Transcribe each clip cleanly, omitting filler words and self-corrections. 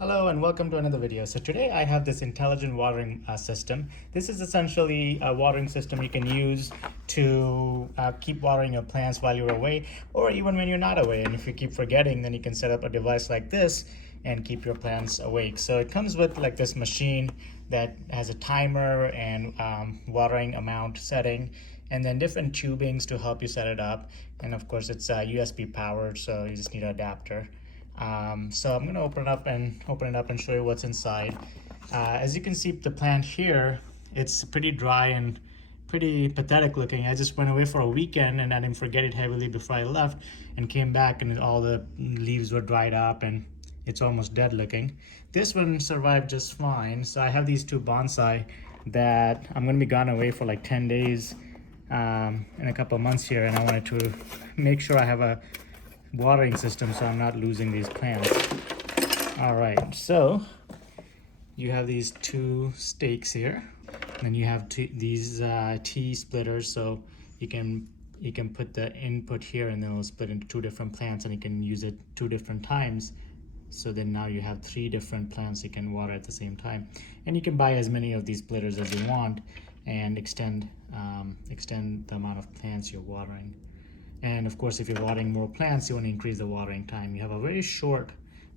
Hello and welcome to another video. So today I have this intelligent watering system. This is essentially a watering system you can use to keep watering your plants while you're away or even when you're not away. And if you keep forgetting, then you can set up a device like this and keep your plants awake. So it comes with like this machine that has a timer and watering amount setting, and then different tubings to help you set it up. And of course it's USB powered, so you just need an adapter. So I'm gonna open it up and show you what's inside. As you can see, the plant here, it's pretty dry and pretty pathetic looking. I just went away for a weekend and I didn't forget it heavily before I left, and came back and all the leaves were dried up and it's almost dead looking. This one survived just fine. So I have these two bonsai that I'm gonna be gone away for like 10 days in a couple of months here, and I wanted to make sure I have a watering system so I'm not losing these plants. All right, so you have these two stakes here, and then you have these T splitters, so you can put the input here and then it'll split into two different plants, and you can use it two different times. So then now you have three different plants you can water at the same time, and you can buy as many of these splitters as you want and extend the amount of plants you're watering. And of course, if you're watering more plants, you want to increase the watering time. You have a very short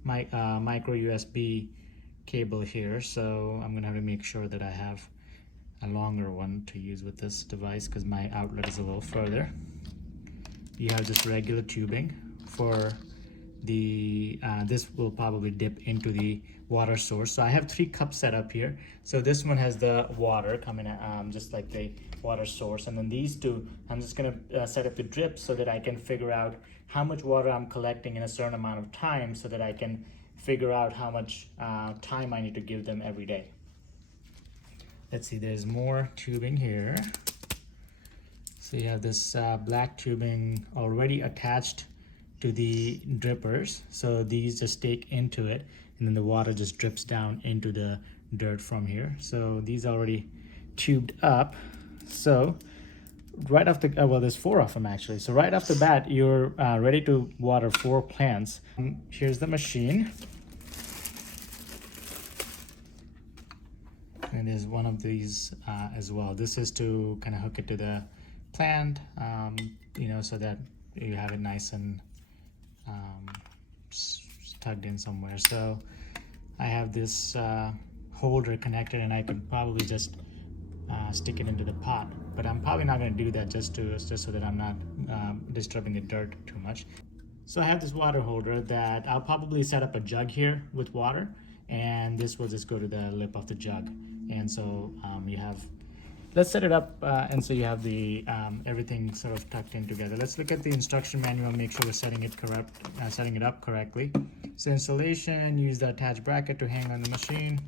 micro USB cable here, so I'm gonna have to make sure that I have a longer one to use with this device because my outlet is a little further. You have just regular tubing for the this will probably dip into the water source. So I have 3 cups set up here. So this one has the water coming just like the water source, and then these two I'm just gonna set up the drip so that I can figure out how much water I'm collecting in a certain amount of time, so that I can figure out how much time I need to give them every day. Let's see, there's more tubing here. So you have this black tubing already attached to the drippers, so these just take into it, and then the water just drips down into the dirt from here. So these are already tubed up. So right off the well, there's 4 of them actually. So right off the bat, you're ready to water 4 plants. Here's the machine, and there's one of these as well. This is to kind of hook it to the plant, so that you have it nice and tugged in somewhere. So I have this holder connected, and I could probably just stick it into the pot, but I'm probably not going to do that just so that I'm not disturbing the dirt too much. So I have this water holder that I'll probably set up a jug here with water, and this will just go to the lip of the jug. And so you have, let's set it up, and so you have the everything sort of tucked in together. Let's look at the instruction manual and make sure we're setting it up correctly. So installation, use the attached bracket to hang on the machine.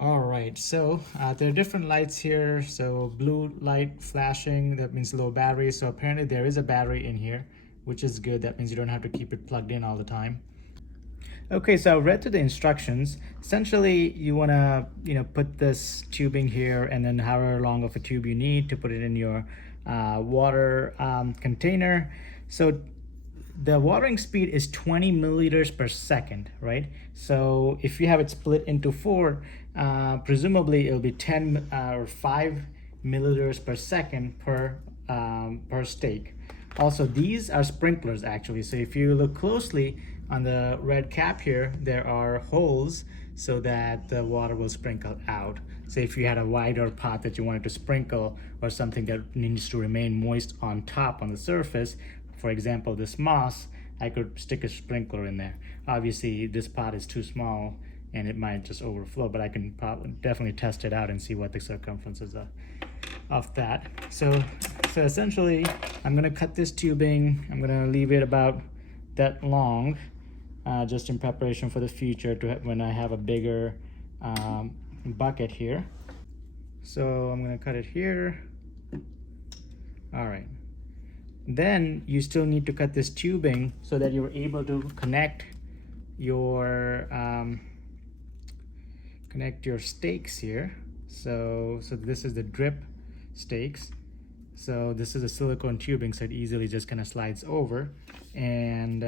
All right, so there are different lights here. So blue light flashing, that means low battery. So apparently there is a battery in here, which is good. That means you don't have to keep it plugged in all the time. Okay, so I read through the instructions. Essentially, you want to, put this tubing here, and then however long of a tube you need to put it in your water container. So the watering speed is 20 milliliters per second, right? So if you have it split into 4, presumably it'll be 10 or 5 milliliters per second per stake. Also, these are sprinklers actually. So if you look closely on the red cap here, there are holes so that the water will sprinkle out. So if you had a wider pot that you wanted to sprinkle, or something that needs to remain moist on top on the surface, for example, this moss, I could stick a sprinkler in there. Obviously, this pot is too small and it might just overflow, but I can definitely test it out and see what the circumference is of that. So essentially, I'm gonna cut this tubing. I'm gonna leave it about that long, just in preparation for the future when I have a bigger bucket here. So I'm gonna cut it here. All right. Then you still need to cut this tubing so that you're able to connect your stakes here. So this is the drip stakes. So this is a silicone tubing, so it easily just kind of slides over, and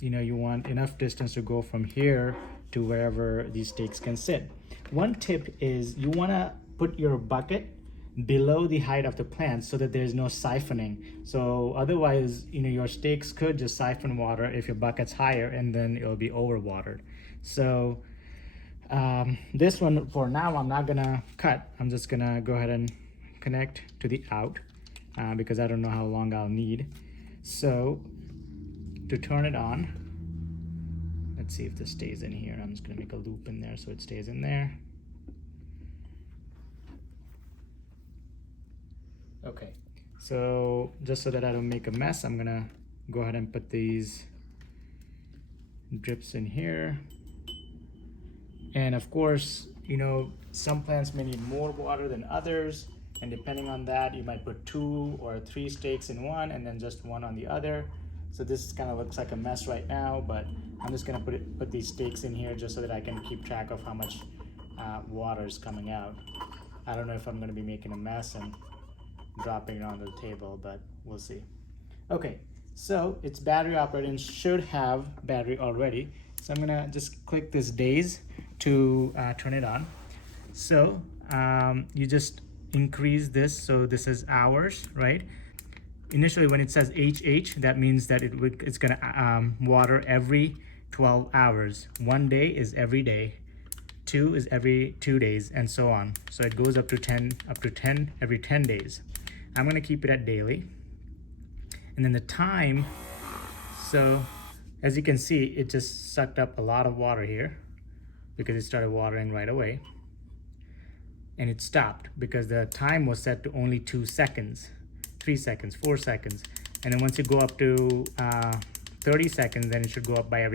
you want enough distance to go from here to wherever these stakes can sit. One tip is you want to put your bucket below the height of the plant so that there's no siphoning. So otherwise, your stakes could just siphon water if your bucket's higher, and then it'll be overwatered. So this one, for now, I'm not gonna cut. I'm just gonna go ahead and connect to the out because I don't know how long I'll need. So to turn it on, let's see if this stays in here. I'm just gonna make a loop in there so it stays in there. Okay, so just so that I don't make a mess, I'm gonna go ahead and put these drips in here. And of course, some plants may need more water than others, and depending on that, you might put 2 or 3 stakes in one and then just one on the other. So this kind of looks like a mess right now, but I'm just gonna put these stakes in here just so that I can keep track of how much water is coming out. I don't know if I'm gonna be making a mess and dropping it onto the table, but we'll see. Okay, so it's battery operated and should have battery already. So I'm gonna just click this days to turn it on. So you just increase this, so this is hours, right? Initially when it says HH, that means that it's gonna water every 12 hours. 1 day is every day, 2 is every 2 days, and so on. So it goes up to 10 every 10 days. I'm gonna keep it at daily. And then the time, so as you can see, it just sucked up a lot of water here because it started watering right away. And it stopped because the time was set to only 2 seconds, 3 seconds, 4 seconds. And then once you go up to 30 seconds, then it should go up by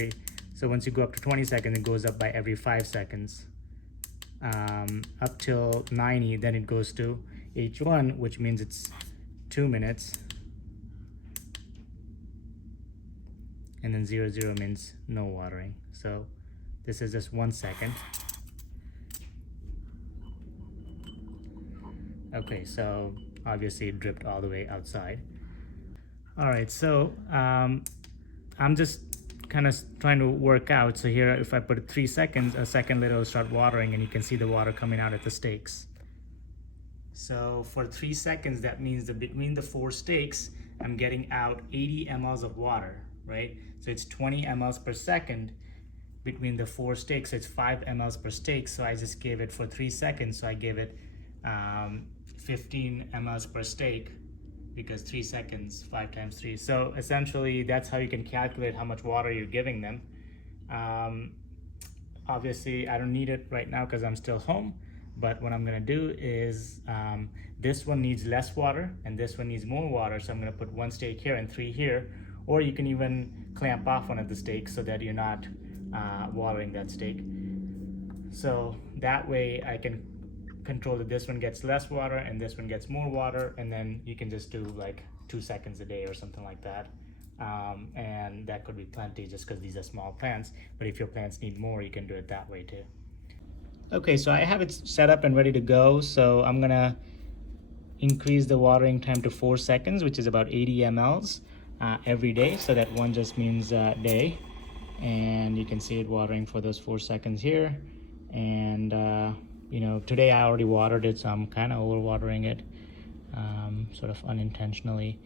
so once you go up to 20 seconds, it goes up by every 5 seconds. Up till 90, then it goes to H1, which means it's 2 minutes. And then 00 means no watering. So this is just 1 second. Okay, so obviously it dripped all the way outside. All right, so I'm just kind of trying to work out. So here, if I put 3 seconds, a second later it'll start watering, and you can see the water coming out at the stakes. So for 3 seconds, that means that between the 4 stakes, I'm getting out 80 mLs of water, right? So it's 20 mLs per second between the 4 stakes. So it's 5 mLs per stake. So I just gave it for 3 seconds. So I gave it 15 mLs per stake, because 3 seconds, 5 times 3. So essentially that's how you can calculate how much water you're giving them. Obviously I don't need it right now because I'm still home, but what I'm gonna do is this one needs less water and this one needs more water. So I'm gonna put 1 stake here and 3 here, or you can even clamp off one of the stakes so that you're not watering that stake. So that way I can control that this one gets less water and this one gets more water, and then you can just do like 2 seconds a day or something like that. And that could be plenty just because these are small plants, but if your plants need more, you can do it that way too. Okay, so I have it set up and ready to go. So I'm gonna increase the watering time to 4 seconds, which is about 80 mLs every day. So that one just means day, and you can see it watering for those 4 seconds here. And today I already watered it, so I'm kind of over watering it, sort of unintentionally.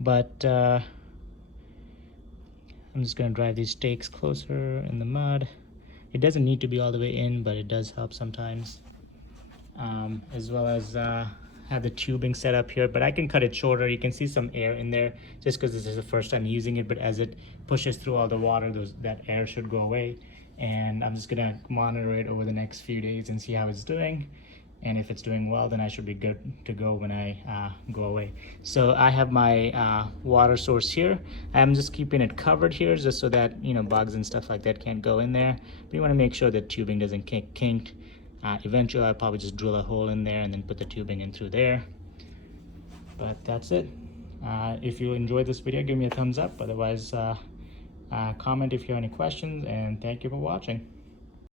But I'm just gonna drive these stakes closer in the mud. It doesn't need to be all the way in, but it does help sometimes. As well as have the tubing set up here, but I can cut it shorter. You can see some air in there just because this is the first time using it, but as it pushes through all the water, that air should go away. And I'm just gonna monitor it over the next few days and see how it's doing. And if it's doing well, then I should be good to go when I go away. So I have my water source here. I'm just keeping it covered here just so that bugs and stuff like that can't go in there. But you want to make sure that tubing doesn't get kinked. Eventually I'll probably just drill a hole in there and then put the tubing in through there. But that's it. If you enjoyed this video, give me a thumbs up. Otherwise, comment if you have any questions, and thank you for watching.